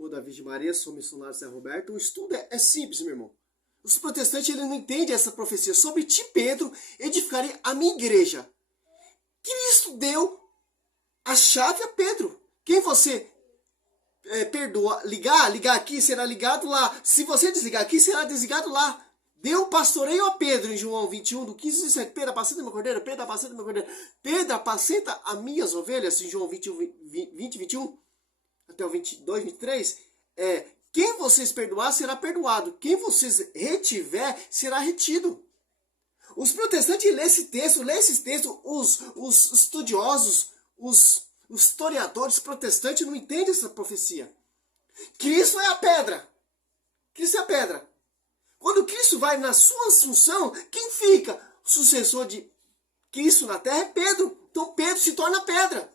amor da Virgem Maria, sou missionário Zé Roberto. O estudo é simples, meu irmão. Os protestantes eles não entendem essa profecia. Sobre ti, Pedro, edificarei a minha igreja. Cristo deu a chave a Pedro. Quem você perdoa, ligar aqui, será ligado lá. Se você desligar aqui, será desligado lá. Deu pastoreio a Pedro em João 21, do 15 e 17. Pedro, apacenta meu cordeiro. Pedro, apacenta meu cordeiro. Pedro, apacenta as minhas ovelhas, em João 21, 20, 21, até o 22, 23. Quem vocês perdoar, será perdoado. Quem vocês retiver, será retido. Os protestantes lêem esse texto, os estudiosos, os historiadores protestantes não entendem essa profecia. Cristo é a pedra. Cristo é a pedra. Quando Cristo vai na sua assunção, quem fica sucessor de Cristo na terra é Pedro. Então Pedro se torna pedra.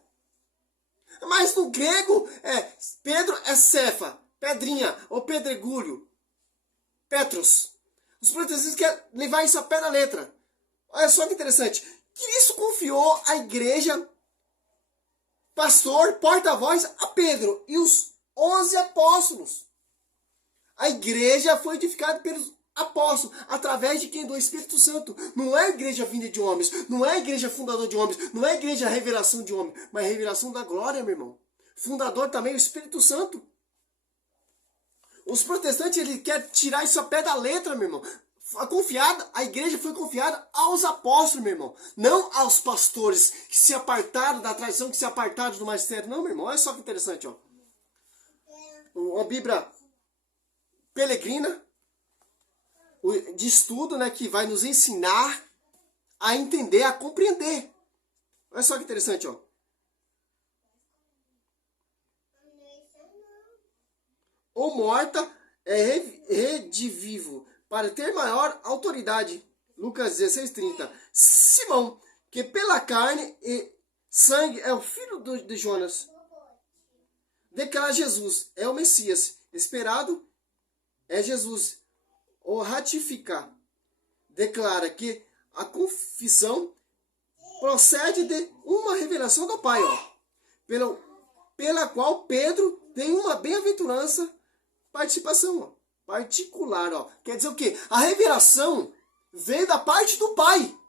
Mas no grego, Pedro é Cefa, pedrinha, ou pedregulho, Petros. Os protestantes querem levar isso a pé da letra. Olha só que interessante. Cristo confiou a igreja, pastor, porta-voz, a Pedro e os 11 apóstolos. A igreja foi edificada pelos apóstolos, através de quem? Do Espírito Santo. Não é a igreja vinda de homens, não é a igreja fundador de homens, não é a igreja revelação de homens, mas a revelação da glória, meu irmão. Fundador também é o Espírito Santo. Os protestantes, eles querem tirar isso a pé da letra, meu irmão. A igreja foi confiada aos apóstolos, meu irmão. Não aos pastores que se apartaram da tradição, que se apartaram do magistério. Não, meu irmão, olha só que interessante, ó. Uma Bíblia Pelegrina, de estudo, né, que vai nos ensinar a entender, a compreender. Olha só que interessante, ó. Ou morta é redivivo para ter maior autoridade. Lucas 16:30. Simão, que pela carne e sangue é o filho de Jonas, declara Jesus, é o Messias. Esperado é Jesus. Ou ratificar. Declara que a confissão procede de uma revelação do Pai, ó, pela qual Pedro tem uma bem-aventurança participação, ó, particular, ó. Quer dizer o quê? A revelação veio da parte do Pai.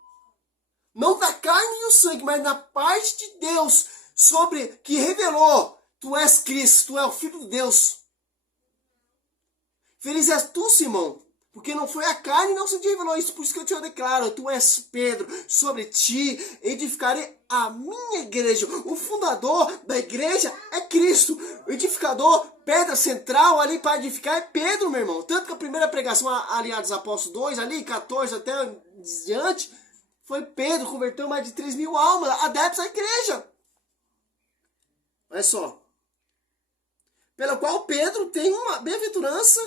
Não da carne e o sangue, mas da parte de Deus, sobre que revelou: tu és Cristo, tu és o Filho de Deus. Feliz és tu, Simão, porque não foi a carne, não se te revelou isso. Por isso que eu te declaro: tu és Pedro, sobre ti edificarei a minha igreja. O fundador da igreja é Cristo. O edificador, pedra central ali para edificar é Pedro, meu irmão. Tanto que a primeira pregação ali dos Apóstolos 2, ali 14 até diante, foi Pedro, converteu mais de 3.000 almas, adeptos à igreja. Olha só. Pela qual Pedro tem uma bem-aventurança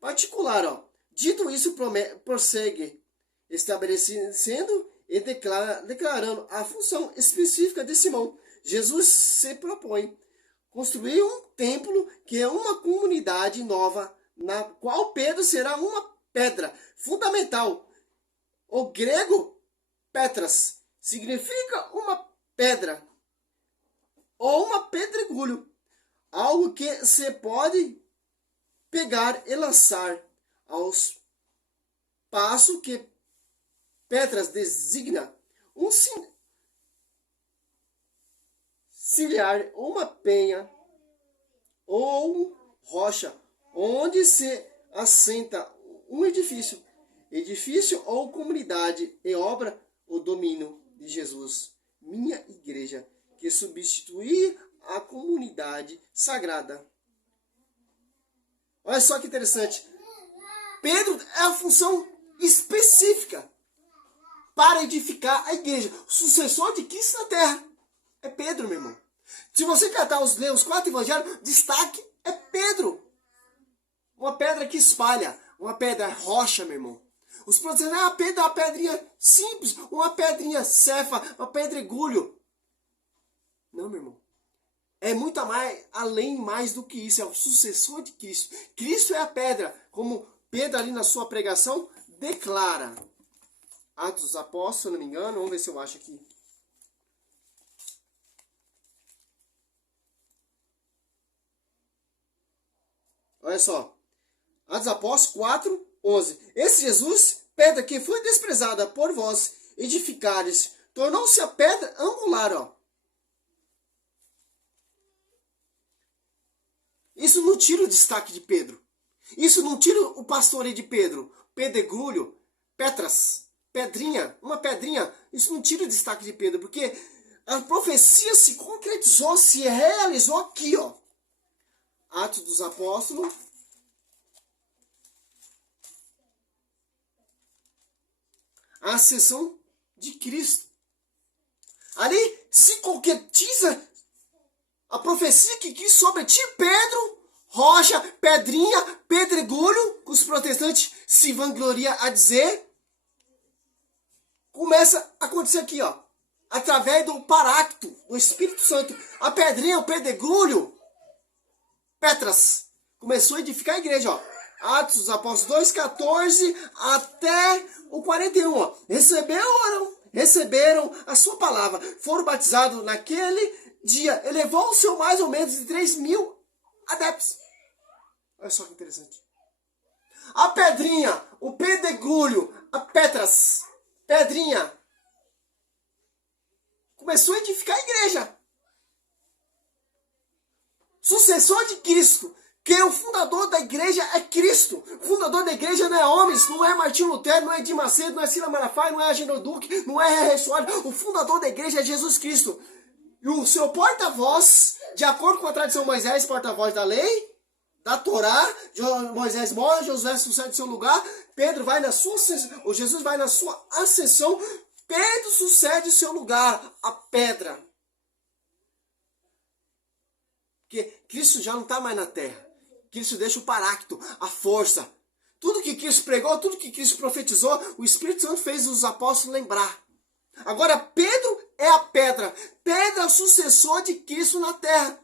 particular, ó. Dito isso, prossegue, estabelecendo e declarando a função específica de Simão. Jesus se propõe construir um templo que é uma comunidade nova, na qual Pedro será uma pedra fundamental. O grego, petras, significa uma pedra ou uma pedregulho. Algo que se pode pegar e lançar, aos passo que Petras designa um cilhar, uma penha ou rocha, onde se assenta um edifício. Edifício ou comunidade e obra, o domínio de Jesus, minha igreja, que substitui a comunidade sagrada. Olha só que interessante. Pedro é a função específica para edificar a igreja. O sucessor de Cristo na terra é Pedro, meu irmão. Se você ler os 4 evangelhos, destaque é Pedro. Uma pedra que espalha, uma pedra rocha, meu irmão. Os protestantes, Pedro é uma pedrinha simples, uma pedrinha cefa, uma pedregulho. Não, meu irmão. É muito além mais do que isso. É o sucessor de Cristo. Cristo é a pedra. Como Pedro ali na sua pregação declara. Atos dos Apóstolos, se eu não me engano. Vamos ver se eu acho aqui. Olha só. Atos dos Apóstolos 4, 11. Esse Jesus, pedra que foi desprezada por vós, edificares, tornou-se a pedra angular, ó. Isso não tira o destaque de Pedro. Isso não tira o pastoreio de Pedro. Pedregulho, Petras, pedrinha, uma pedrinha. Isso não tira o destaque de Pedro, porque a profecia se concretizou, se realizou aqui, ó. Atos dos Apóstolos. A ascensão de Cristo. Ali se concretiza a profecia que quis sobre ti, Pedro, rocha, pedrinha, pedregulho, que os protestantes se vangloriam a dizer. Começa a acontecer aqui, ó. Através do Paráclito, do Espírito Santo. A pedrinha, o pedregulho, Petras, começou a edificar a igreja, ó. Atos dos Apóstolos 2:14 até o 41, ó. Receberam a sua palavra, foram batizados naquele dia, elevou-se mais ou menos de 3.000 adeptos. Olha só que interessante. A pedrinha, o pedregulho, a Petras, pedrinha, começou a edificar a igreja. Sucessor de Cristo. Que o fundador da igreja é Cristo. O fundador da igreja não é homens, não é Martinho Lutero, não é Edir Macedo, não é Silas Malafaia, não é Agenor Duque, não é Herrera Soares. O fundador da igreja é Jesus Cristo. E o seu porta-voz, de acordo com a tradição de Moisés, porta-voz da lei, da Torá, Moisés morre, Josué sucede em seu lugar, Pedro vai na sua, ou Jesus vai na sua ascensão, Pedro sucede em seu lugar, a pedra. Porque Cristo já não está mais na terra. Cristo deixa o Paráclito, a força. Tudo que Cristo pregou, tudo que Cristo profetizou, o Espírito Santo fez os apóstolos lembrar. Agora, Pedro é a pedra. Pedra é o sucessor de Cristo na terra.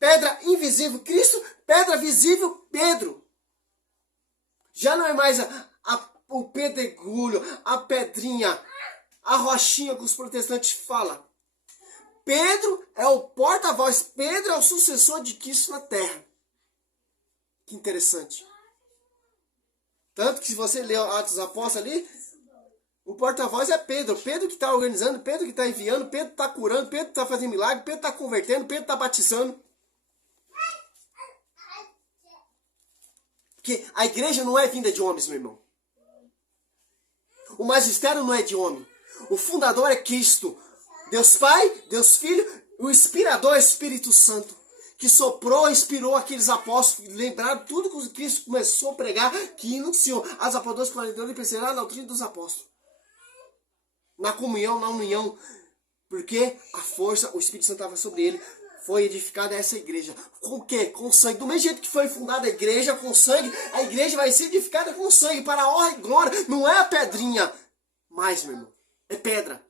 Pedra invisível, Cristo. Pedra visível, Pedro. Já não é mais o pedregulho, a pedrinha, a rochinha que os protestantes falam. Pedro é o porta-voz. Pedro é o sucessor de Cristo na terra. Que interessante. Tanto que se você ler Atos dos Apóstolos ali, o porta-voz é Pedro. Pedro que está organizando, Pedro que está enviando, Pedro está curando, Pedro está fazendo milagre, Pedro está convertendo, Pedro está batizando. Porque a igreja não é vinda de homens, meu irmão. O magistério não é de homem. O fundador é Cristo. Deus Pai, Deus Filho, o inspirador é Espírito Santo. Que soprou, inspirou aqueles apóstolos, lembraram tudo que Cristo começou a pregar, que anunciou. As apóstolos 42 e perseveraram na doutrina dos apóstolos. Na comunhão, na união. Porque a força, o Espírito Santo estava sobre ele. Foi edificada essa igreja. Com o quê? Com sangue. Do mesmo jeito que foi fundada a igreja, com sangue, a igreja vai ser edificada com sangue, para a honra e glória. Não é a pedrinha mais, meu irmão. É pedra.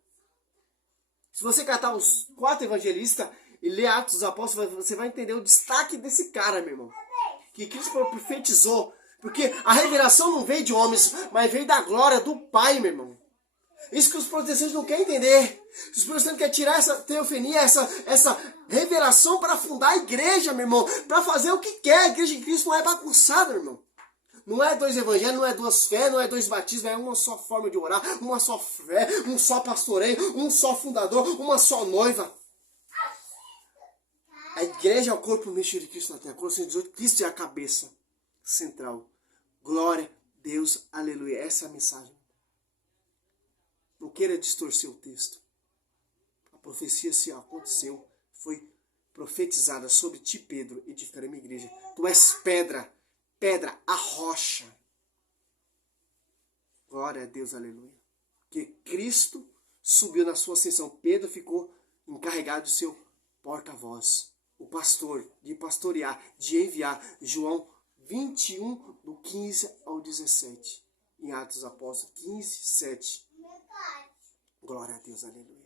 Se você catar os 4 evangelistas e ler Atos dos Apóstolos, você vai entender o destaque desse cara, meu irmão. Que Cristo profetizou. Porque a revelação não veio de homens, mas veio da glória do Pai, meu irmão. Isso que os protestantes não querem entender. Os protestantes querem tirar essa teofania, essa revelação para fundar a igreja, meu irmão. Para fazer o que quer. A igreja de Cristo não é bagunçada, meu irmão. Não é 2 evangelhos, não é 2 fé, não é 2 batismos, é uma só forma de orar, uma só fé, um só pastoreio, um só fundador, uma só noiva. A igreja é o corpo místico de Cristo na terra. Colossenses 18, Cristo é a cabeça central. Glória a Deus, aleluia. Essa é a mensagem. Não queira distorcer o texto. A profecia se aconteceu, foi profetizada sobre ti, Pedro, edificarei minha igreja. Tu és pedra, pedra, a rocha. Glória a Deus, aleluia. Que Cristo subiu na sua ascensão. Pedro ficou encarregado de seu porta-voz. O pastor, de pastorear, de enviar. João 21, do 15 ao 17. Em Atos dos Apóstolos 15, 7. Glória a Deus, aleluia.